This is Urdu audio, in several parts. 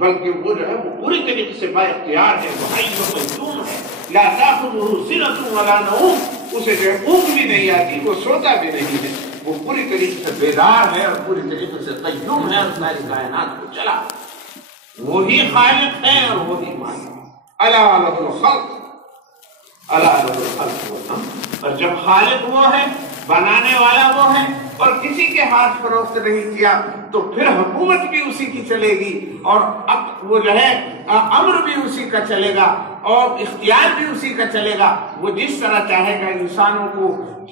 بلکہ وہ جو ہے وہ پوری طریقے سے با اختیار ہے، وہ حی و قیوم ہے، لا تأخذہ سنۃ ولا نوم، اسے جو ہے اونگ بھی نہیں آتی، وہ سوتا بھی نہیں ہے، وہ پوری طریقے سے بیدار ہے اور پوری طریقے سے قیوم ہے اور ساری کائنات کو چلا، وہی خالق ہے اور وہی مالک۔ الا لہ الخلق الا لہ الخلق والامر، اور جب خالق وہ ہے، بنانے والا وہ ہے، اور کسی کے ہاتھ فروخت نہیں کیا تو پھر حکومت بھی اسی کی چلے گی، اور اب وہ جو ہے امر بھی اسی کا چلے گا اور اختیار بھی اسی کا چلے گا۔ وہ جس طرح چاہے گا انسانوں کو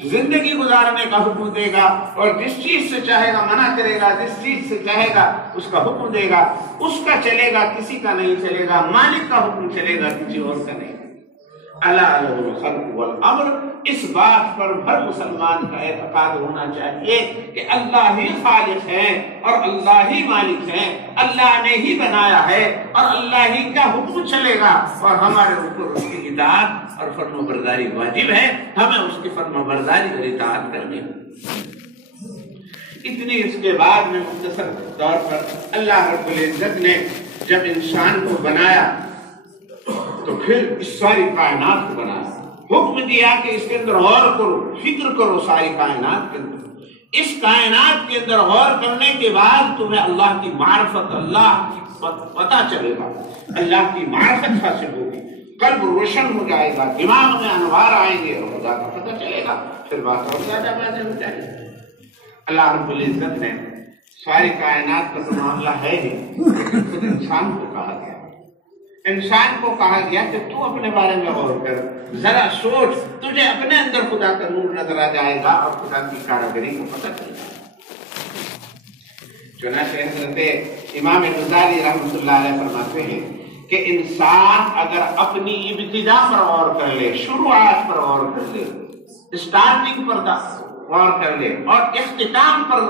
زندگی گزارنے کا حکم دے گا، اور جس چیز سے چاہے گا منع کرے گا، جس چیز سے چاہے گا اس کا حکم دے گا، اس کا چلے گا، کسی کا نہیں چلے گا، مالک کا حکم چلے گا، کسی اور کا نہیں۔ الا لہ الخلق والامر، اس بات پر ہر مسلمان کا اعتقاد ہونا چاہیے کہ اللہ ہی خالق ہے اور اللہ ہی مالک ہے، اللہ نے ہی بنایا ہے اور اللہ ہی کا حکم چلے گا، اور ہمارے اوپر اس کی اطاعت اور فرما برداری واجب ہے، ہمیں اس کی فرما برداری اور اطاعت کرنی ہے۔ اتنی اس کے بعد میں مختصر طور پر اللہ رب العزت نے جب انسان کو بنایا تو پھر اس ساری کائنات کو بنایا، حکم دیا کہ اس کے اندر غور کرو، فکر کرو ساری کائنات کے اندر، اس کائنات کے اندر غور کرنے کے بعد تمہیں اللہ کی معرفت، اللہ کی پتہ چلے گا، اللہ کی معرفت حاصل ہوگی، قلب روشن ہو جائے گا، دماغ میں انوار آئیں گے اور خدا کا پتہ چلے گا، پھر بات اور زیادہ واضح ہو جائے گی۔ اللہ رب العزت نے ساری کائنات کا تو معاملہ ہے ہی، خود انسان کو کہا گیا، انسان کو کہا گیا کہ تو اپنے بارے میں غور کر، ذرا سوچ، تجھے اپنے اندر خدا کا نور نظر آ جائے گا اور خدا کی کارگری کو پتہ چل جائے گا۔ چنانچہ حضرت امام غزالی رحمۃ اللہ علیہ فرماتے ہیں کہ انسان اگر اپنی ابتدا پر غور کر لے، شروعات پر غور کر لے، اسٹارٹنگ پر غور کر لے اور اختتام پر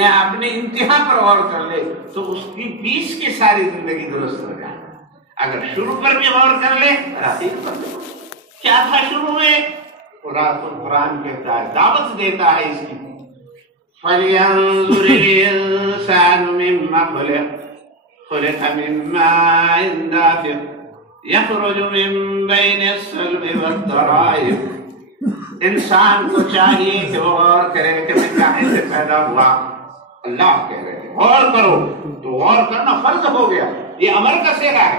اپنے انتہا پر غور کر لے تو اس کی 20 کی ساری زندگی درست ہو جائے۔ اگر شروع پر بھی غور کر لے، آخر پر بھی، کیا تھا شروع میں؟ قرآن کہتا ہے، دعوت دیتا ہے اس کی، فَلْيَنظُرِ الْإِنسَانُ مِمَّا خُلِقَ مِن مَّاءٍ دَافِقٍ يَخْرُجُ مِن بَيْنِ الصَّلْبِ وَالتَّرَائِبِ۔ انسان کو چاہیے کہ وہ غور کرے کہ میں کہاں سے پیدا ہوا۔ اللہ کہہ رہے ہیں غور کرو، تو غور کرنا فرض ہو گیا، یہ امر کا صیغہ ہے۔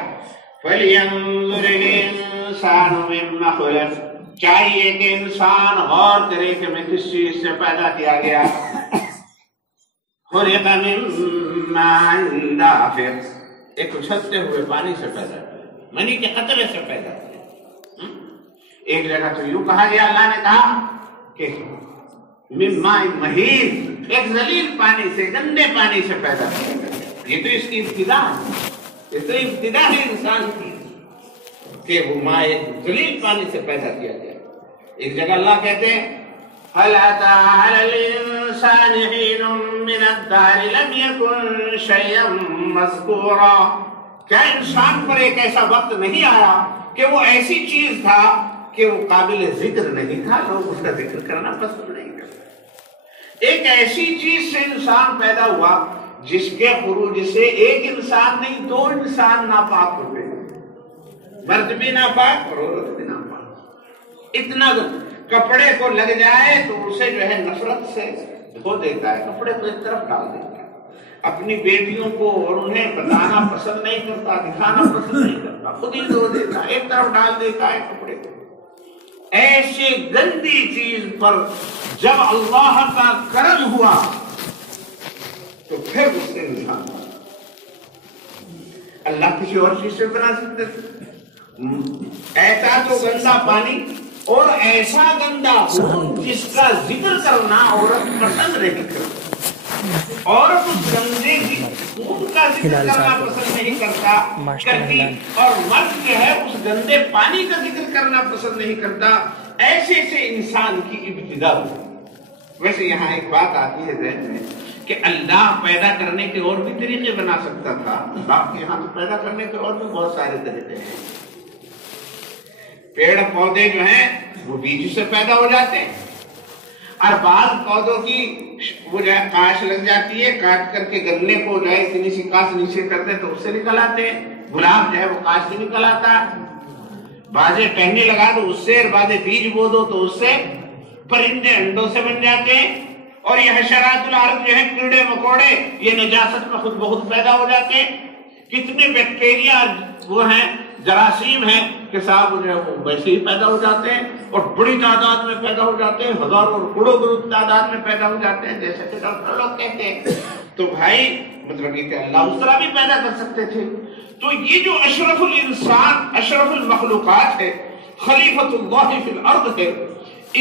فَلْيَنظُرِ الْإِنسَانُ مِمَّا خُلِقَ، چاہیے کہ انسان غور کرے کہ میں کس چیز سے پیدا کیا گیا۔ خُلِقَ مِن مَّاءٍ دَافِقٍ، ایک اچھلتے ہوئے پانی سے پیدا کیا، منی کے قطرے سے پیدا کیا۔ ایک جگہ تو یوں کہا گیا، اللہ نے کہا کہ من ماء مہین، ایک ذلیل پانی سے، گندے پانی سے پیدا کیا گیا۔ یہ تو اس کی ابتدا ہے، یہ تو ابتدا ہے انسان کی کہ وہ ماء ذلیل پانی سے پیدا کیا گیا۔ ایک جگہ اللہ کہتے ہیں هل أتى على الإنسان حين من الدهر لم يكن شيئا مذكورا، کیا انسان پر ایک ایسا وقت نہیں آیا کہ وہ ایسی چیز تھا کہ وہ قابل ذکر نہیں تھا، لوگ اس کا ذکر کرنا پسند نہیں کرتے۔ ایک ایسی چیز سے انسان پیدا ہوا جس کے خروج سے ایک انسان نہیں 2 انسان ناپاک ہوتے ہیں، مرد بھی ناپاک اور عورت بھی ناپاک۔ اتنا کپڑے کو لگ جائے تو اسے جو ہے نفرت سے دھو دیتا ہے، کپڑے کو ایک طرف ڈال دیتا ہے، اپنی بیٹیوں کو اور انہیں بتانا پسند نہیں کرتا، دکھانا پسند نہیں کرتا، خود ہی دھو دیتا ہے، ایک طرف ڈال دیتا ہے کپڑے کو۔ ایسے گندی چیز پر جب اللہ کا کرم ہوا تو پھر اس سے انسان اللہ کسی اور چیز سے بنا سکتے تھے؟ ایسا تو گندا پانی اور ایسا گندا خون جس کا ذکر کرنا عورت پسند نہیں کرتی، عورت اس گندے خون کا ذکر کرنا پسند نہیں کرتی، اور مرد جو ہے اس گندے پانی کا ذکر کرنا پسند نہیں کرتا۔ ایسے سے انسان کی ابتدا ہوئی۔ ویسے یہاں ایک بات آتی ہے ذہن میں کہ اللہ پیدا کرنے کے اور بھی طریقے بنا سکتا تھا، آپ کے یہاں پیدا کرنے کے اور بھی بہت سارے طریقے ہیں۔ پیڑ پودے جو ہیں وہ بیج سے پیدا ہو جاتے ہیں، اور بعض پودوں کی وہ جو ہے کاش لگ جاتی ہے، کاٹ کر کے گلنے کو جو ہے اتنی سی کاش نیچے کرتے تو اس سے نکل آتے ہیں، گلاب جو ہے وہ کاش سے نکل آتا ہے، بازے ٹہنی لگا دو اس سے، اور بازے بیج بو دو تو اس سے پرندے انڈوں سے بن جاتے ہیں، اور یہ حشرات الارض جو ہے کیڑے مکوڑے یہ نجاست میں خود بخود پیدا ہو جاتے ہیں، کتنے بیکٹیریا وہ ہیں جراثیم ہیں کہ صاحب جو ہے وہ ویسے ہی پیدا ہو جاتے ہیں، اور بڑی تعداد میں پیدا ہو جاتے ہیں، ہزاروں اور کروڑوں تعداد میں پیدا ہو جاتے ہیں جیسے کہ ڈاکٹر لوگ کہتے ہیں۔ تو بھائی مطلب یہ کہ اللہ اس طرح بھی پیدا کر سکتے تھے۔ تو یہ جو اشرف الانسان اشرف المخلوقات ہے، خلیفۃ اللہ فی الارض ہے،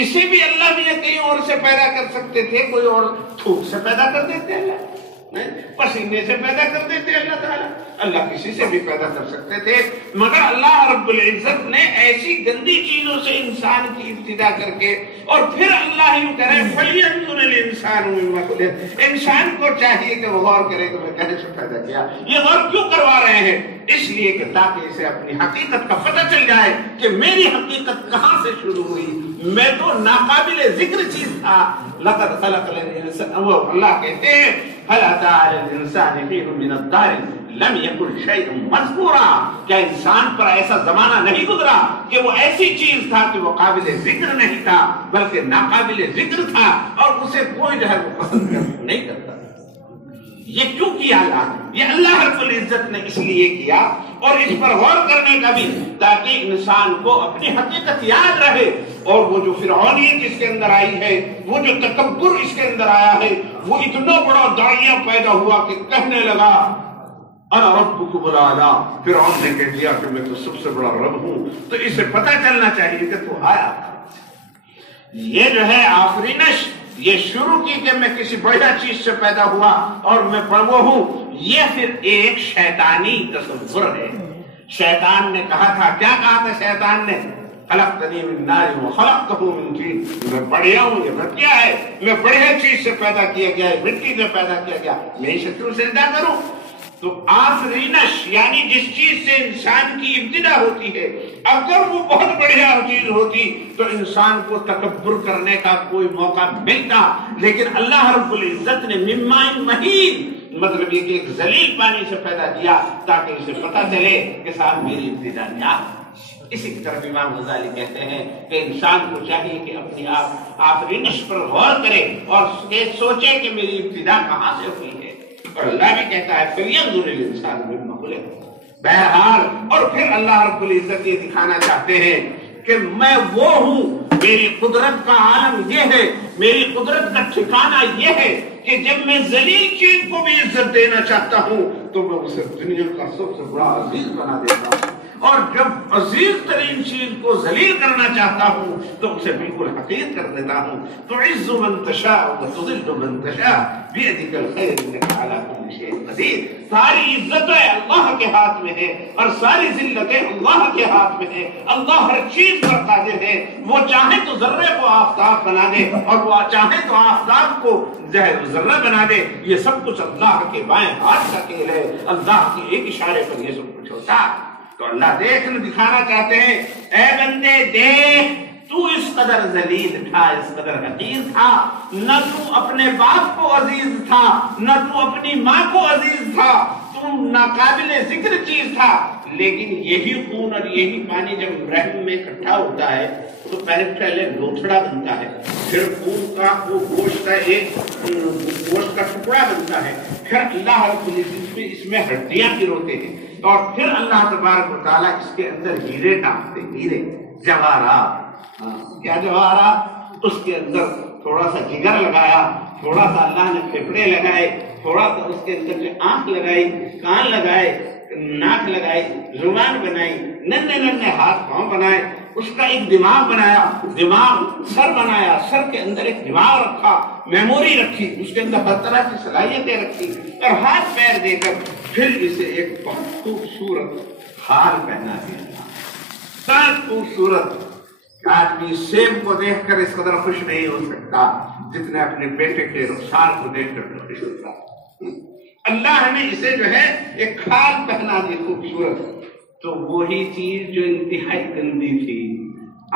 اسے بھی اللہ بھی کہیں اور سے پیدا کر سکتے تھے، کوئی اور تھوک سے پیدا کر دیتے اللہ، پسینے سے پیدا کر دیتے اللہ تعالیٰ، اللہ کسی سے بھی پیدا کر سکتے تھے، مگر اللہ رب العزت نے ایسی گندی چیزوں سے انسان کی ابتدا کر کے، اور پھر اللہ یوں کہہ رہے فَلْيَنْظُرِ الْإِنسَانُ مِمَّا خُلِقَ، انسان کو چاہیے کہ وہ غور کرے کہ میں کہنے سے پیدا کیا۔ یہ غور کیوں کروا رہے ہیں؟ اس لیے کہ تاکہ اسے اپنی حقیقت کا پتہ چل جائے کہ میری حقیقت کہاں سے شروع ہوئی، میں تو ناقابل ذکر چیز تھا۔ لَقَدْ خَلَقَ الْإِنسَانَ، وہ اللہ کہتے ہیں هل أتى على الإنسان حين من الدهر لم يكن شيئا مذكورا، کیا انسان پر ایسا زمانہ نہیں گزرا کہ وہ ایسی چیز تھا کہ وہ قابل ذکر نہیں تھا بلکہ ناقابل ذکر تھا، اور اسے کوئی جو ہے وہ پسند نہیں کرتا۔ یہ کیوں کیا اللہ؟ یہ اللہ رب العزت نے اس لیے کیا، اور اس پر غور کرنے کا بھی تاکہ انسان کو اپنی حقیقت یاد رہے، اور وہ جو فرعونیت اس کے اندر آئی ہے، وہ جو تکبر اس کے اندر آیا ہے، وہ اتنا بڑا داعیہ پیدا ہوا کہ کہنے لگا انا ربکم الاعلی، فرعون نے کہہ دیا کہ میں تو سب سے بڑا رب ہوں۔ تو اسے پتہ چلنا چاہیے کہ تو آیا، یہ جو ہے آفرینش یہ شروع کی کہ میں کسی بڑا چیز سے پیدا ہوا اور میں وہ ہوں، یہ پھر ایک شیطانی تصور ہے۔ شیطان نے کہا تھا، کیا کہا تھا شیطان نے؟ خلقتنی من نار وخلقتہ من طین، میں بڑھیا ہوں، یہ کیا ہے؟ میں بڑھیا چیز سے پیدا کیا گیا ہے، مٹی سے پیدا کیا گیا، میں اسے کیوں سجدہ کروں؟ تو آفرینش یعنی جس چیز سے انسان کی ابتدا ہوتی ہے، اگر وہ بہت بڑھیا چیز ہوتی تو انسان کو تکبر کرنے کا کوئی موقع ملتا، لیکن اللہ رب العزت نے من ماء مہین، مطلب یہ کہ ایک ذلیل پانی سے پیدا کیا تاکہ اسے پتہ چلے کہ صاحب میری ابتدا کیا۔ اسی کی طرف امام غزالی کہتے ہیں کہ انسان کو چاہیے کہ اپنی آفرینش پر غور کرے اور سوچے کہ میری ابتدا کہاں سے ہوئی ہے، اور اللہ بھی کہتا ہے فَلْيَنْظُرِ الْإِنسَانُ مِمَّا خُلِقَ۔ بہرحال اور پھر اللہ رب العزت یہ دکھانا چاہتے ہیں کہ میں وہ ہوں، میری قدرت کا عالم یہ ہے، میری قدرت کا ٹھکانہ یہ ہے کہ جب میں ذلیل چیز کو بھی عزت دینا چاہتا ہوں تو میں اسے دنیا کا سب سے بڑا عزیز بنا دیتا ہوں، اور جب عزیز ترین چیز کو ذلیل کرنا چاہتا ہوں تو اسے بالکل حقیر کر دیتا ہوں۔ تُعِزُّ مَن تَشَاءُ وَتُذِلُّ مَن تَشَاءُ بِيَدِكَ الْخَيْرُ إِنَّكَ عَلَىٰ كُلِّ شَيْءٍ قَدِيرٌ۔ ساری عزتیں اللہ کے ہاتھ میں ہے اور ساری ذلتیں اللہ کے ہاتھ میں ہے، اللہ ہر چیز پر قادر ہے، وہ چاہے تو ذرے کو آفتاب بنا دے اور وہ چاہے تو آفتاب کو ذرہ بنا دے، یہ سب کچھ اللہ کے بائیں ہاتھ کا کھیل ہے، اللہ کے ایک اشارے پر یہ سب کچھ ہوتا ہے۔ تو اللہ دیکھنا دکھانا چاہتے ہیں، اے بندے دیکھ، تو اس قدر ذلیل تھا، اس قدر حقیر تھا، نہ تو اپنے باپ کو عزیز تھا، نہ تو اپنی ماں کو عزیز تھا، تو ناقابل ذکر چیز تھا، لیکن یہی خون اور یہی پانی جب رحم میں اکٹھا ہوتا ہے تو پہلے لوتھڑا بنتا ہے، پھر خون کا وہ گوشت کا ایک گوشت کا ٹکڑا بنتا ہے، پھر اللہ رب العزت اس میں ہڈیاں پروتے ہیں، اور پھر اللہ تبارک و تعالیٰ اس کے اندر ہیرے ڈالتے، ہیرے جواہرات۔ کیا جواہرات؟ اس کے اندر تھوڑا سا جگر لگایا، تھوڑا سا اللہ نے پھیپھڑے لگائے، تھوڑا سا اس کے اندر جو آنکھ لگائی، کان لگائے، ناک لگائی، زبان بنائی، ننھے ننھے ہاتھ پاؤں بنائے، اس کا ایک دماغ بنایا، دماغ سر بنایا، سر کے اندر ایک دماغ رکھا، میموری رکھی، اس کے اندر ہر طرح کی صلاحیتیں رکھی، اور ہاتھ پیر دے کر پھر اسے ایک بہت خوبصورت خال پہنا دیا۔ بہت خوبصورت آدمی سیب کو دیکھ کر اس قدر خوش نہیں ہو سکتا جتنے اپنے بیٹے کے رخسار کو دیکھ کر خوش ہوتا۔ اللہ نے اسے جو ہے ایک کھال پہنا دی خوبصورت، تو وہی چیز جو انتہائی گندی تھی،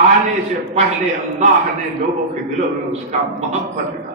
آنے سے پہلے اللہ نے لوگوں کے دلوں میں اس کا محبت ڈالا،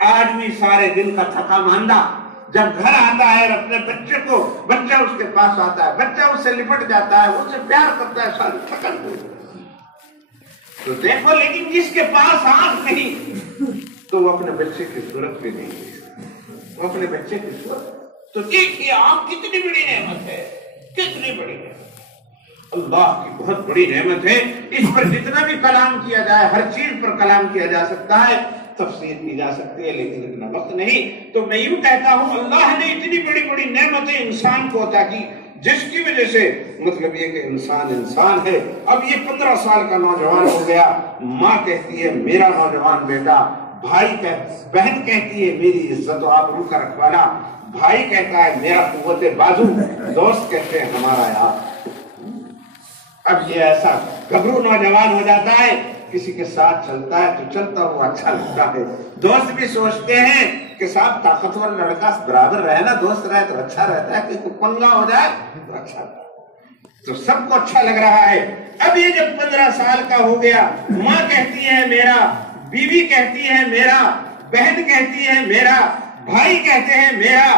آدمی سارے دن کا تھکا ماندہ جب گھر آتا ہے اپنے بچے کو، بچہ اس کے پاس آتا ہے، بچہ اس سے لپٹ جاتا ہے، اس سے پیار کرتا ہے، ساری تھکن دور تو دیکھو، لیکن جس کے پاس آنکھ نہیں تو وہ اپنے بچے کی صورت بھی نہیں دیکھتا، وہ اپنے بچے کی صورت تو دیکھیے آنکھ کتنی بڑی نعمت ہے، کتنی بڑی نعمت، اللہ کی بہت بڑی نعمت ہے۔ اس پر جتنا بھی کلام کیا جائے، ہر چیز پر کلام کیا جا سکتا ہے، تفسیر کی جا سکتی ہے، لیکن اتنا وقت نہیں۔ تو میں یوں کہتا ہوں اللہ نے اتنی بڑی بڑی نعمتیں انسان کو عطا کی جس کی وجہ سے مطلب یہ کہ انسان ہے۔ اب یہ 15 سال کا نوجوان ہو گیا، ماں کہتی ہے میرا نوجوان بیٹا، بہن کہتی ہے میری عزت و آبرو کا رکھوالا، بھائی کہتا ہے میرا قوت بازو، دوست کہتے ہیں ہمارا یار۔ اب یہ ایسا گھبرو نوجوان ہو جاتا ہے، کسی کے ساتھ چلتا ہے تو چلتا ہوا اچھا لگتا ہے، دوست بھی سوچتے ہیں کہ صاحب طاقتور لڑکا برابر رہے نا، دوست رہے تو اچھا رہتا ہے، کہ پنگا ہو جائے تو اچھا رہتا ہے، تو سب کو اچھا لگ رہا ہے۔ اب یہ جب 15 سال کا ہو گیا، ماں کہتی ہے میرا، بیوی کہتی ہے میرا، بہن کہتی ہے میرا، بھائی کہتے ہیں میرا،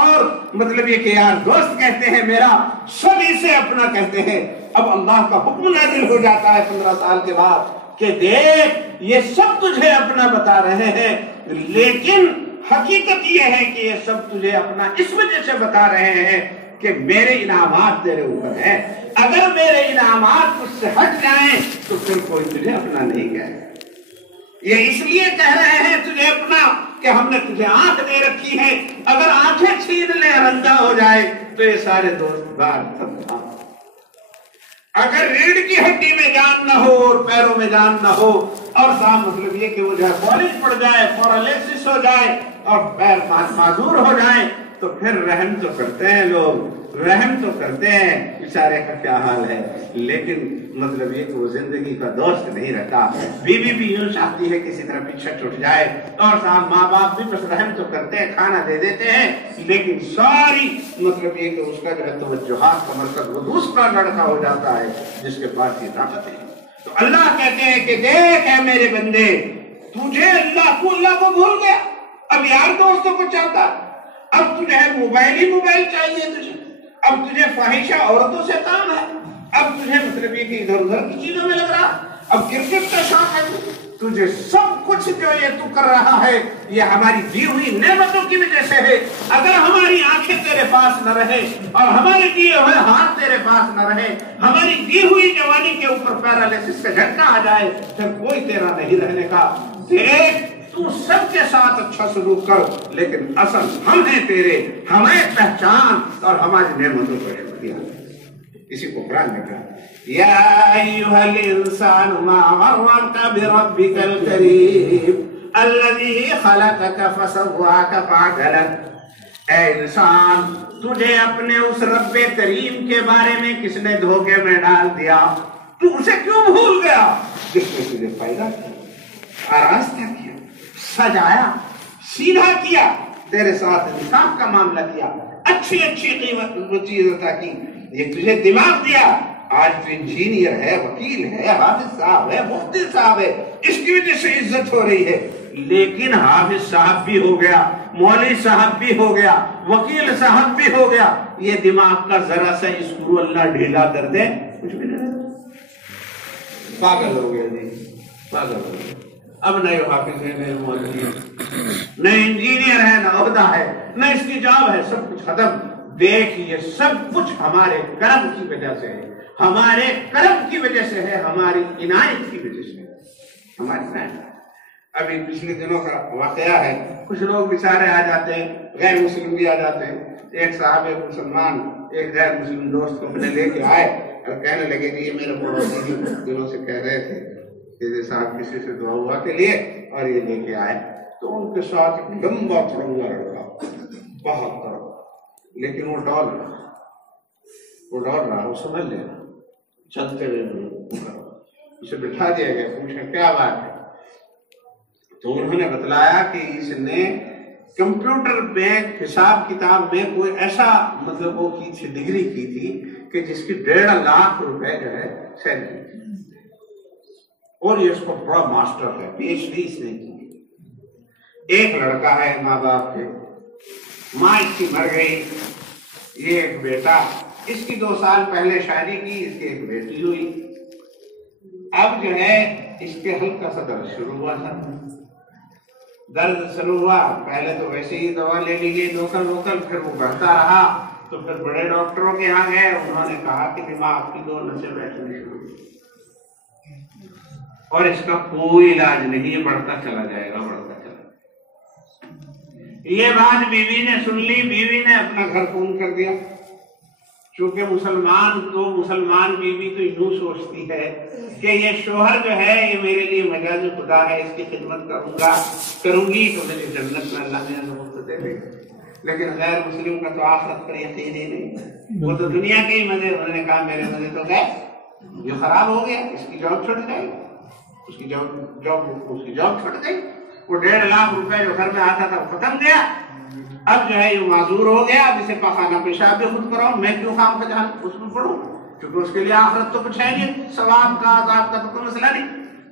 اور مطلب یہ کہ یار دوست کہتے ہیں میرا، سب اسے اپنا کہتے ہیں۔ اب اللہ کا حکم نازل ہو جاتا ہے 15 سال کے بعد کہ دیکھ یہ سب تجھے اپنا بتا رہے ہیں، لیکن حقیقت یہ ہے کہ یہ سب تجھے اپنا اس وجہ سے بتا رہے ہیں کہ میرے انعامات تیرے اوپر ہیں، اگر میرے انعامات تجھ سے ہٹ جائیں تو پھر کوئی تجھے اپنا نہیں کہے۔ یہ اس لیے کہہ رہے ہیں تجھے اپنا کہ ہم نے تجھے آنکھ دے رکھی ہے، اگر آنکھیں چھین لے رنگا ہو جائے تو یہ سارے دوست بار تھا۔ اگر ریڑھ کی ہڈی میں جان نہ ہو اور پیروں میں جان نہ ہو، اور صاحب مطلب یہ کہ وہ جو ہے فالج پڑ جائے، پیرالیسس ہو جائے اور پیر معذور ہو جائے، تو پھر رحم تو کرتے ہیں لوگ، رحم تو کرتے ہیں بیچارے کا کیا حال ہے، لیکن مطلب یہ کہ وہ زندگی کا دوست نہیں رہتا۔ بیوی بھی یوں چاہتی ہے کسی طرح پیچھے چھوٹ جائے، اور صاحب ماں باپ بھی بس رحم تو کرتے ہیں، کھانا دے دیتے ہیں، لیکن ساری مطلب یہ کہ اس کا جو ہے توجہات کا مرکز وہ دوسرا لڑکا ہو جاتا ہے جس کے پاس یہ طاقت ہے۔ تو اللہ کہتے ہیں کہ دیکھ اے میرے بندے، تجھے اللہ کو بھول گیا، اب یار دوستوں کو چاہتا، اب تجھے موبائل ہی موبائل چاہیے، تجھے اب تجھے فاحشہ عورتوں سے کام ہے، اب تجھے مطلب یہ کہ ادھر ادھر کی چیزوں میں لگ رہا، اب کرکٹ کا شوق ہے تجھے، سب کچھ جو یہ تو کر رہا ہے یہ ہماری دی ہوئی نعمتوں کی وجہ سے ہے۔ اگر ہماری آنکھیں تیرے پاس نہ رہے اور ہمارے دیے ہوئے ہاتھ تیرے پاس نہ رہے، ہماری دی ہوئی جوانی کے اوپر پیرالیسس کا جھٹکا آ جائے، پھر کوئی تیرا نہیں رہنے کا۔ دیکھ تو سب کے ساتھ اچھا سلوک کر، لیکن اصل ہم ہیں تیرے، ہمیں پہچان اور ہماری نعمتوں کو شکریہ۔ اسی کو قرآن میں کہا یا ایھا الانسان ما غرک بربک الکریم الذی خلقک فسواک فعدلک۔ اے انسان، تجھے اپنے اس رب کریم کے بارے میں کس نے دھوکے میں ڈال دیا؟ تو اسے کیوں بھول گیا جس نے تجھے پیدا کیا، آراستہ کیا، سجایا، سیدھا کیا، تیرے ساتھ انصاف کا معاملہ کیا، اچھی اچھی قیمت چیز عطا کی، یہ تجھے دماغ دیا، آج تو انجینئر ہے، وکیل ہے، حافظ صاحب ہے، مفتی صاحب ہے، اس کی وجہ سے عزت ہو رہی ہے، لیکن حافظ صاحب بھی ہو گیا، مولوی صاحب بھی ہو گیا، وکیل صاحب بھی ہو گیا، یہ دماغ کا ذرا سا اسکرو اللہ ڈھیلا کر دے کچھ بھی نہیں، پاگل ہو گیا جی، پاگل ہو گیا۔ اب نہ یہ حافظ ہے، نہ مولوی ہے، نہ انجینئر ہے، نہ عہدہ ہے، نہ اس کی جاب ہے، سب کچھ ختم۔ دیکھ یہ سب کچھ ہمارے کرم کی وجہ سے ہے، ہمارے کرم کی وجہ سے ہے، ہماری عنایت کی وجہ سے ہے، ہماری عنایت۔ ابھی پچھلے دنوں کا واقعہ ہے، کچھ لوگ بیچارے آ جاتے ہیں، غیر مسلم بھی آ جاتے ہیں، ایک صاحب ایک مسلمان ایک غیر مسلم دوست کو اپنے لے کے آئے اور کہنے لگے کہ یہ میرے پڑوسی دنوں سے کہہ رہے تھے کہ صاحب کسی سے دعا ہوا کے لیے، اور یہ لے کے آئے، تو ان کے ساتھ ایک لمبا تھڑنگا لڑکا، بہت طرح، لیکن وہ ڈال رہا، وہ سمجھ لے رہا، چلتے ہوئے اسے بٹھا دیا گیا، پوچھا کیا بات ہے، تو انہوں نے بتلایا کہ اس نے کمپیوٹر میں حساب کتاب میں کوئی ایسا مطلب وہ کی تھی، ڈگری کی تھی کہ جس کی 1.5 لاکھ روپے جو ہے سیلری تھی، اور یہ اس کو بڑا ماسٹر ہے، پی ایچ ڈی اس نے کی، ایک لڑکا ہے ماں باپ کے، ماں اس کی مر گئی، یہ ایک بیٹا، اس کی 2 سال پہلے شادی کی، اس کی ایک بیٹی ہوئی۔ اب جو ہے اس کے ہلکا سا درد شروع ہوا تھا، درد شروع ہوا، پہلے تو ویسے ہی دوا لے لی گئی لوکل، پھر وہ بڑھتا رہا، تو پھر بڑے ڈاکٹروں کے یہاں گئے، انہوں نے کہا کہ دماغ کی 2 نسیں بیٹھنی شروع ہوئی اور اس کا کوئی علاج نہیں، بڑھتا چلا جائے گا، بڑھتا چلا جائے گا۔ یہ بات بیوی نے سن لی، بیوی نے اپنا گھر فون کر دیا، چونکہ مسلمان بیوی تو یوں سوچتی ہے کہ یہ شوہر جو ہے یہ میرے لیے مجاز خدا ہے، اس کی خدمت کروں گی تو مجھے جنت میں اللہ نے نعمت دے دے گا۔ لیکن غیر مسلم کا تو آخرت پر یقین ہی نہیں، وہ تو دنیا کے ہی مزے، انہوں نے کہا میرے مزے تو گئے، جو خراب ہو گیا، اس کی جاب چھوٹ گئی، اس کی جاب چھوٹ گئی، وہ 1.5 لاکھ روپے جو گھر میں آتا تھا وہ ختم گیا، اب جو ہے یہ معذور ہو گیا، اب اسے پخانہ پیشاب بھی خود کراؤ، میں کیوں خام کا جان اس میں پڑھوں، کیونکہ اس کے لیے آخرت تو کچھ ہے نہیں، ثواب کا عذاب کا تو کوئی مسئلہ نہیں۔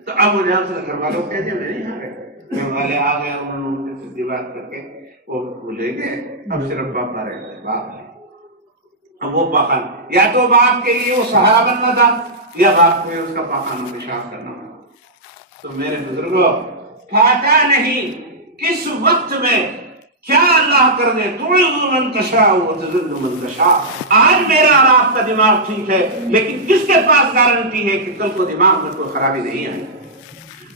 تو اب وہ جان سے گھر والوں کہہ دیا نہیں آ گئے، گھر والے آ گئے، انہوں نے سیدھی بات کر کے وہ لے گئے، اب صرف پاپا رہ گئے، باپ لے، اب وہ پاخانہ، یا تو باپ کے لیے وہ سہارا بننا تھا یا باپ کو اس کا پاخانہ پیشاب کرنا تھا۔ تو میرے بزرگوں، پتا نہیں کس وقت میں کیا اللہ کر دے، تعز من تشاء وتذل من تشاء۔ آج میرا اور آپ کا دماغ ٹھیک ہے، لیکن کس کے پاس گارنٹی ہے کہ کل کو دماغ میں کوئی خرابی نہیں آئے؟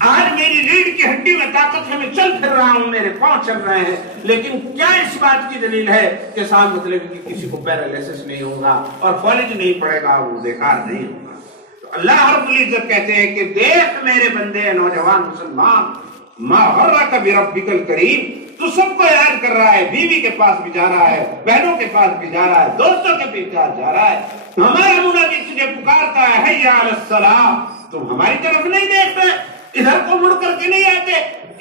آج میری ریڑھ کی ہڈی میں طاقت ہے، میں چل پھر رہا ہوں، میرے پاؤں چل رہے ہیں، لیکن کیا اس بات کی دلیل ہے کہ سال مطلب کہ کسی کو پیرالیسس نہیں ہوگا اور فالج نہیں پڑے گا، وہ بیکار نہیں ہوگا؟ تو اللہ رب العزت کہتے ہیں کہ دیکھ میرے بندے نوجوان مسلمان، ما غرک بربک الکریم، تو سب کو یاد کر رہا ہے، بیوی کے پاس بھی جا رہا ہے، بہنوں کے پاس بھی جا رہا ہے، دوستوں کے پیچھے جا رہا ہے، ہمارا منادی تجھے پکارتا ہے حی علی الصلاۃ، تم ہماری طرف نہیں دیکھتے، ادھر کو مڑ کر کے نہیں آتے،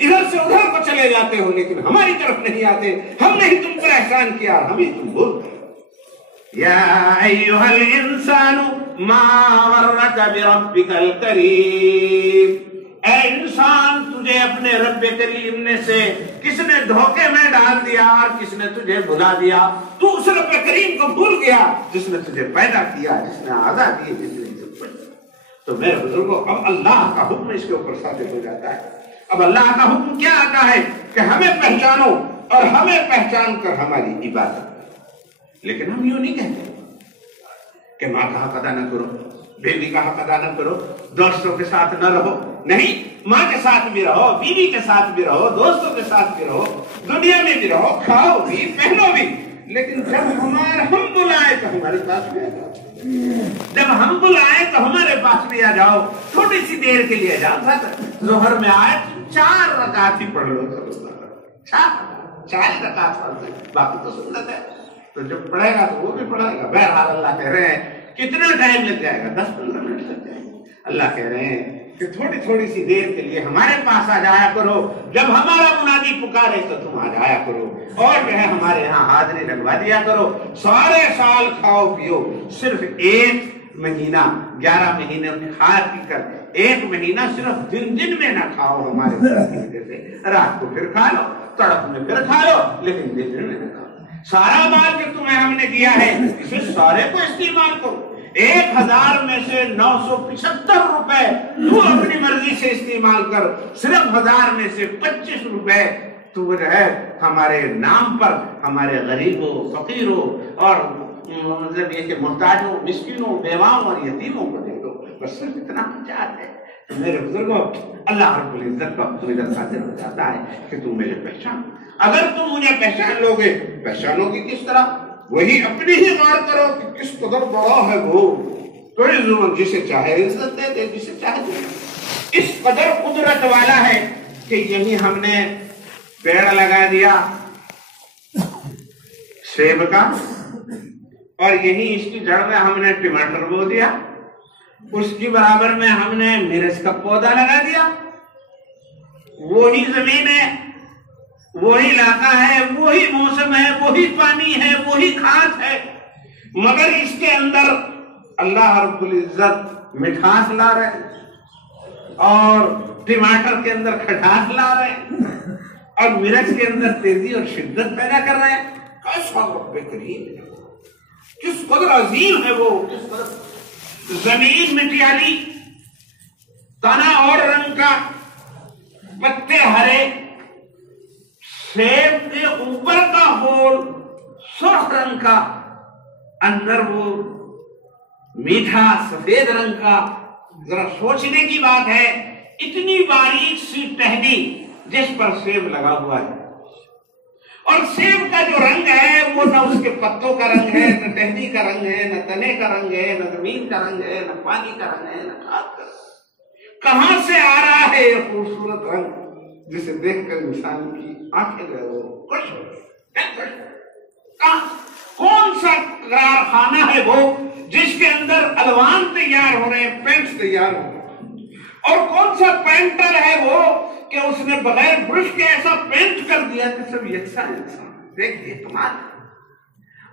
ادھر سے ادھر کو چلے جاتے ہو، لیکن ہماری طرف نہیں آتے، ہم نے ہی تم پر احسان کیا، ہم ہی تم بھول گئے۔ یا ایھا الانسان ما غرک بربک الکریم، اے انسان تجھے اپنے رب کریم نے سے کس نے دھوکے میں ڈال دیا اور کس نے تجھے بھلا دیا؟ تو اس رب کریم کو بھول گیا جس نے تجھے پیدا کیا، جس نے آزادی دی، جس نے عزت بخشی۔ تو میرے بزرگوں، اب اللہ کا حکم اس کے اوپر ثابت ہو جاتا ہے۔ اب اللہ کا حکم کیا آتا ہے کہ ہمیں پہچانو اور ہمیں پہچان کر ہماری عبادت کرو۔ لیکن ہم یوں نہیں کہتے کہ ماں کا حق ادا نہ کرو، بیوی کا حق ادا نہ کرو، دوستوں کے ساتھ نہ رہو۔ نہیں، ماں کے ساتھ بھی رہو، بیوی کے ساتھ بھی رہو، دوستوں کے ساتھ بھی رہو، دنیا میں بھی رہو، کھاؤ بھی، پہنو بھی، لیکن جب ہم بلائے تو ہمارے پاس بھی آ جاؤ، جب ہم بلائے تو ہمارے پاس بھی آ جاؤ، تھوڑی سی دیر کے لیے جاؤ، ظہر میں آئے 4 رکعت ہی پڑھ لو، 4 رکعت پڑھ لو، باقی تو سنت ہے، تو جب پڑھے گا تو وہ بھی پڑھائے گا۔ بہرحال اللہ کہہ رہے ہیں کتنا ٹائم لگ جائے گا؟ 10-15 منٹ لگ جائے گا۔ اللہ کہہ رہے ہیں کہ تھوڑی سی دیر کے لیے ہمارے پاس آ جایا کرو، جب ہمارا منادی پکارے تو تم آ جایا کرو، اور جو ہے ہمارے ہاں حاضری لگوا دیا کرو۔ سارے سال کھاؤ پیو، صرف 1 مہینہ 11 مہینے کھا پی کر 1 مہینہ صرف دن میں نہ کھاؤ ہمارے وجہ سے، رات کو پھر کھا لو، تڑپ میں پھر کھا لو، لیکن دن میں نہ کھاؤ۔ سارا مال جو تمہیں ہم نے دیا ہے اسے سارے کو استعمال کرو۔ 1000 میں سے 975 روپے تو اپنی مرضی سے استعمال کر، صرف 1000 میں سے 25 روپے تو جو ہے ہمارے نام پر ہمارے غریبوں، فقیروں اور مطلب یہ کہ محتاجوں، مسکینوں، بیواؤں اور یتیموں کو دے دو، بس صرف اتنا ہم چاہتے ہیں۔ میرے بزرگوں، اللہ رب العزت کا حکم حاصل ہو جاتا ہے کہ تم مجھے پہچان، اگر تم مجھے پہچان لو گے، پہچانو گی کس طرح؟ وہی اپنی ہی غور کرو کہ کس قدر بڑا ہے وہ، تو جسے چاہے عزت دے دے، جسے چاہے دے، اس قدر قدرت والا ہے کہ یہی ہم نے پیڑ لگا دیا سیب کا، اور یہی اس کی جڑ میں ہم نے ٹماٹر بو دیا، اس کی برابر میں ہم نے مرچ کا پودا لگا دیا، وہی زمین ہے، وہی علاقہ ہے، وہی موسم ہے، وہی پانی ہے، وہی کھاد ہے، مگر اس کے اندر اللہ رب العزت مٹھاس لا رہے اور ٹماٹر کے اندر کھٹاس لا رہے، اور مرج کے اندر تیزی اور شدت پیدا کر رہے ہیں. کیسا رب کریم ہے، کس قدر عظیم ہے وہ، کس قدر زمین مٹیالی، تنا اور رنگ کا، پتے ہرے، سیب کے اوپر کا پھول سرخ رنگ کا، اندر وہ میٹھا سفید رنگ کا. ذرا سوچنے کی بات ہے، اتنی باریک سی ٹہنی جس پر سیب لگا ہوا ہے، اور سیب کا جو رنگ ہے وہ نہ اس کے پتوں کا رنگ ہے، نہ ٹہنی کا رنگ ہے، نہ تنے کا رنگ ہے، نہ زمین کا رنگ ہے، نہ پانی کا رنگ ہے، نہ کھاد کا رنگ. کہاں سے آ رہا ہے یہ خوبصورت رنگ جسے دیکھ کر انسان کی آنکھیں جو ہے وہ خوش ہو گئی. کون سا کارخانہ ہے وہ جس کے اندر الوان تیار ہو رہے ہیں، پینٹ تیار ہو رہے ہیں، اور کون سا پینٹر ہے وہ کہ اس نے بغیر برش کے ایسا پینٹ کر دیا کہ سب یکساں انسان دیکھیے کمال.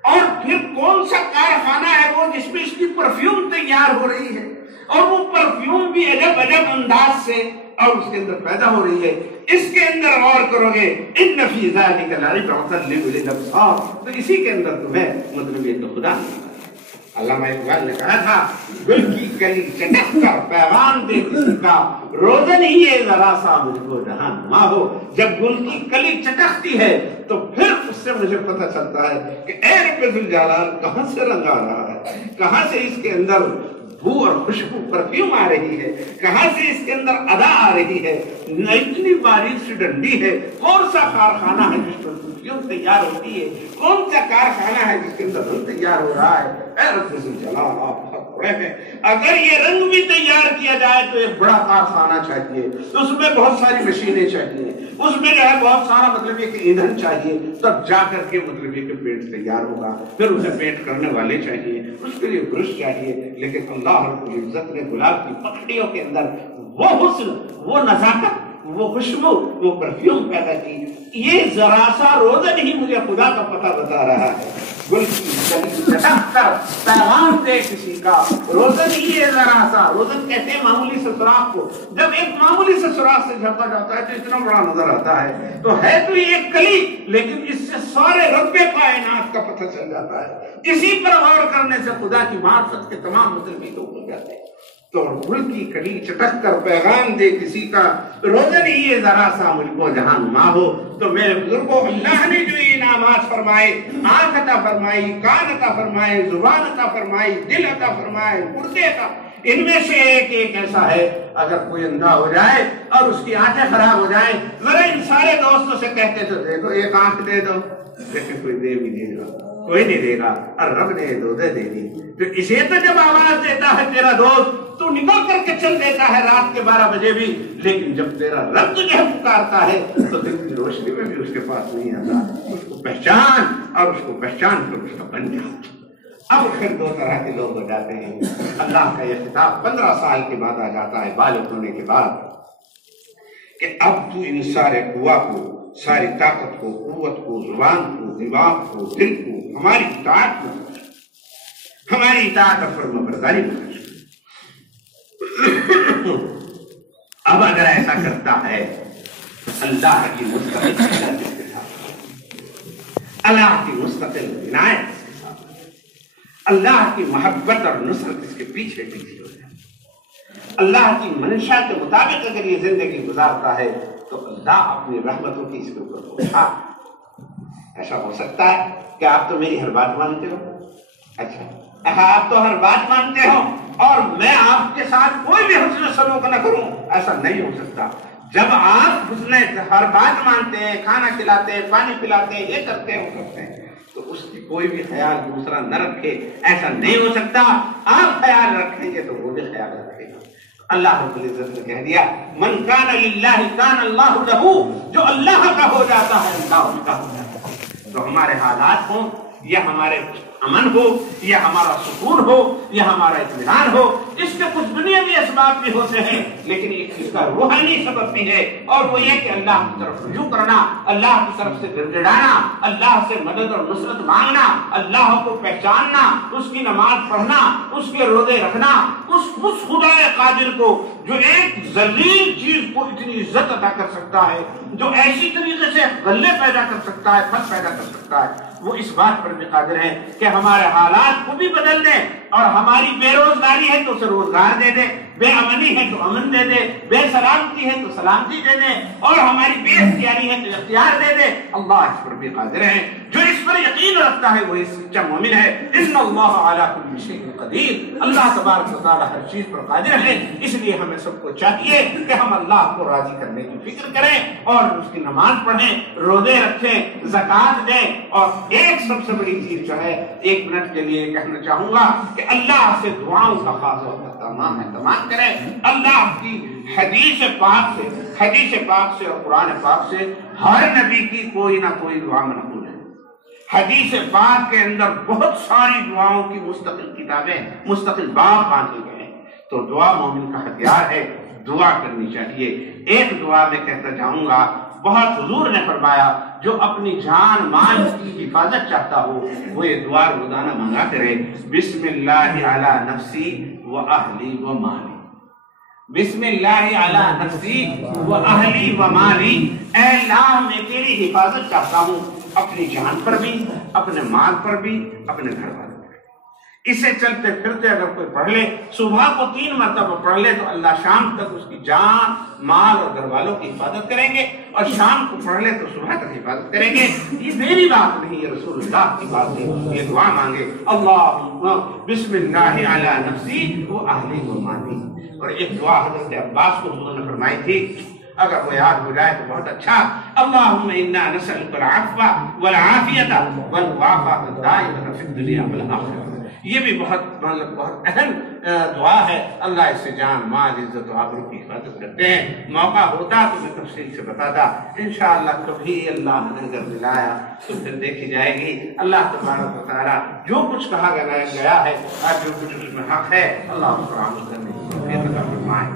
اور پھر کون سا کارخانہ ہے وہ جس میں اس کی پرفیوم تیار ہو رہی ہے، اور وہ پرفیوم بھی عجب عجب انداز سے اور اس کے اندر پیدا ہو رہی ہے. اس کے اندر غور کرو گے، ان فی ذلک لعبرۃ لأولی الابصار، تو اسی کے اندر تمہیں مطلب یہ تو خدا نے. علامہ اقبال نے کہا تھا، گل کی کلی چٹک کر پیغام دے کسی کا، روزن ہی یہ ذرا سا مجھ کو جہاں نما ہو. جب گل کی کلی چٹکتی ہے تو پھر اس سے مجھے پتہ چلتا ہے کہ اے رب ذوالجلال کہاں سے رنگ آ رہا ہے، کہاں سے اس کے اندر بو اور خوشبو پرفیوم آ رہی ہے، کہاں سے اس کے اندر ادا آ رہی ہے. اتنی باریک سی ڈنڈی ہے، کون سا کارخانہ ہے جس پر پرفیوم تیار ہوتی ہے، کون سا کارخانہ ہے جس کے اندر رنگ تیار ہو رہا ہے. اے رب ذوالجلال آپ بہت بڑے ہیں. اگر یہ رنگ بھی تیار کیا جائے تو ایک بڑا کارخانہ چاہیے، اس میں بہت ساری مشینیں چاہیے، اس میں جو ہے بہت سارا مطلب یہ کہ ایندھن چاہیے، تب جا کر کے مطلب یہ کہ پینٹ تیار ہوگا. پھر اسے پینٹ کرنے والے چاہیے، اس کے لیے برش چاہیے. لیکن اللہ رب العزت نے گلاب کی پکڑیوں کے اندر وہ حسن، وہ نزاکت، وہ خوشبو، وہ پرفیوم پیدا کی. یہ ذرا سا روزن ہی مجھے خدا کا پتہ بتا رہا ہے. گل کی کلی چٹک کر پیغام دے کسی کا، روزن ہی یہ ذرا سا، روزن کہتے ہیں معمولی سے سوراخ کو. جب ایک معمولی سے سوراخ سے جھپا جاتا ہے تو اتنا بڑا نظر آتا ہے، تو ہے تو یہ ایک کلی، لیکن اس سے سارے رب کائنات کا پتہ چل جاتا ہے. اسی پر غور کرنے سے خدا کی معرفت کے تمام مطلب تو ہو جاتے ہیں. تو گل کی کلی چٹک کر پیغام دے کسی کا، روزن ہی یہ ذرا سا مجھ کو جہاں نما ہو. تو میرے بزرگوں، اللہ نے جو انعامات فرمائے، آنکھ عطا فرمائی، کان عطا فرمائے، زبان عطا فرمائی، دل عطا فرمائے، گردے عطا، ان میں سے ایک ایسا ہے اگر کوئی اندھا ہو جائے اور اس کی آنکھیں خراب ہو جائیں، ذرا ان سارے دوستوں سے کہتے تو دیکھو ایک آنکھ دے دو، لیکن کوئی دے بھی دے گا، کوئی نہیں دے گا. اور رب نے دو دے دی. تو اسے تو جب آواز دیتا ہے تیرا دوست تو نکل کر کے چل دیتا ہے رات کے 12 بجے بھی، لیکن جب تیرا رب تجھے پکارتا ہے تو دن کی روشنی میں بھی اس کے پاس نہیں آتا. اس کو پہچان، اور اس کو پہچان کر اس کا بن جا. اب پھر دو طرح کے لوگ ہو جاتے ہیں. اللہ کا یہ خطاب 15 سال کے بعد آ جاتا ہے، بالغ ہونے کے بعد، کہ اب تو ان سارے قوا کو، ساری طاقت کو، قوت کو، زبان کو، دماغ کو، دل کو ہماری اطاعت میں، ہماری اطاعت اور فرمانبرداری میں. اب اگر ایسا کرتا ہے تو اللہ کی مستقل ہدایت کے ساتھ، اللہ کی مستقل عنایت کے ساتھ، اللہ کی محبت اور نصرت اس کے پیچھے پیچھے ہو جائے. اللہ کی منشا کے مطابق اگر یہ زندگی گزارتا ہے تو اللہ اپنی رحمتوں کی اس کے اوپر اٹھا. ایسا ہو سکتا ہے کہ آپ تو میری ہر بات مانتے ہو، اچھا آپ تو ہر بات مانتے ہو اور میں آپ کے ساتھ کوئی بھی حسن سلوک نہ کروں، ایسا نہیں ہو سکتا. جب آپ حسن ہر بات مانتے ہیں، کھانا کھلاتے ہیں، پانی پلاتے ہیں، یہ کرتے ہیں، وہ کرتے ہیں، تو اس کی کوئی بھی خیال دوسرا نہ رکھے، ایسا نہیں ہو سکتا. آپ خیال رکھیں گے تو وہ بھی خیال رکھے گا. اللہ رب العزت نے کہہ دیا من کان للہ کان اللہ لہ، جو اللہ کا ہو جاتا ہے اللہ اس کا ہو جاتا ہے. تو ہمارے حالات ہوں یہ ہمارے امن ہو، یہ ہمارا سکون ہو، یہ ہمارا اطمینان ہو۔ اس کے کچھ دنیاوی اسباب بھی ہوتے ہیں، لیکن ایک اس کا روحانی سبب بھی ہے، اور وہ یہ کہ اللہ کی طرف رجوع کرنا، اللہ کی طرف سے گڑ گڑانا، اللہ سے مدد اور نصرت مانگنا، اللہ کو پہچاننا، اس کی نماز پڑھنا، اس کے روزے رکھنا، اس خدا قادر کو جو ایک ذلیل چیز کو اتنی عزت عطا کر سکتا ہے، جو ایسی طریقے سے غلے پیدا کر سکتا ہے، پھل پیدا کر سکتا ہے، وہ اس بات پر بھی قادر ہے کہ ہمارے حالات کو بھی بدل دے، اور ہماری بے روزگاری ہے تو اسے روزگار دے دے، بے امنی ہے تو امن دے دے، بے سلامتی ہے تو سلامتی دے دے، اور ہماری بے اختیاری ہے تو اختیار دے دے۔ اللہ اس پر بھی قادر ہے۔ جو اس پر یقین رکھتا ہے وہی سچا مومن ہے۔ ان اللہ علی کل شیء قدیر، اللہ تبارک و تعالی ہر چیز پر قادر ہے۔ اس لیے ہمیں سب کو چاہیے کہ ہم اللہ کو راضی کرنے کی فکر کریں، اور اس کی نماز پڑھیں، روزے رکھیں، زکوٰۃ دیں، اور ایک سب سے بڑی چیز جو ہے، 1 منٹ کے لیے کہنا چاہوں گا کہ اللہ سے دعاؤں کا خاص وقت تمام کریں۔ اللہ کی حدیث پاک سے اور قرآن پاک سے ہر نبی کی کوئی نہ کوئی دعا منقول ہے۔ حدیث پاک کے اندر بہت ساری دعاؤں کی مستقل کتابیں، مستقل باب باندھے گئے ہیں۔ تو دعا مومن کا ہتھیار ہے، دعا کرنی چاہیے۔ ایک دعا میں کہتا جاؤں گا، بہت حضور نے فرمایا جو اپنی جان مال کی حفاظت چاہتا ہو وہ یہ دعا روزانہ مانگا کرے، بسم اللہ علی نفسی و اہلی و مالی، بسم اللہ علی نفسی و اہلی و مالی، اے اللہ میں تیری حفاظت چاہتا ہوں، اپنی جان پر بھی، اپنے مال پر بھی، اپنے گھر والوں پر۔ اسے چلتے پھرتے اگر کوئی پڑھ لے، صبح کو 3 مرتبہ پڑھ لے تو اللہ شام تک اس کی جان مال اور گھر والوں کی حفاظت کریں گے، اور شام کو پڑھ لے تو صبح تک حفاظت کریں گے۔ یہ میری بات نہیں، یہ رسول اللہ کی بات ہے۔ یہ دعا مانگے، اللہم بسم اللہ علی نفسی و اہلی و مالی۔ اور ایک دعا حضرت عباس کو حضور نے فرمائی تھی، اگر وہ یاد ہو جائے تو بہت اچھا، اللہم انا نسألک العفو والعافیۃ والمعافاۃ الدائمۃ فی الدنیا والآخرہ۔ یہ بھی بہت اہم دعا ہے۔ اللہ اس سے جان مال عزت و آبرو کی حفاظت کرتے ہیں۔ موقع ہوتا تو میں تفصیل سے بتاتا، انشاءاللہ کبھی اللہ نے اگر ملایا تو پھر دیکھی جائے گی۔ اللہ تبارک و تعالیٰ جو کچھ کہا گیا ہے اور جو کچھ اس میں حق ہے، اللہ اس کو عمل کرنے کی توفیق عطا فرمائے۔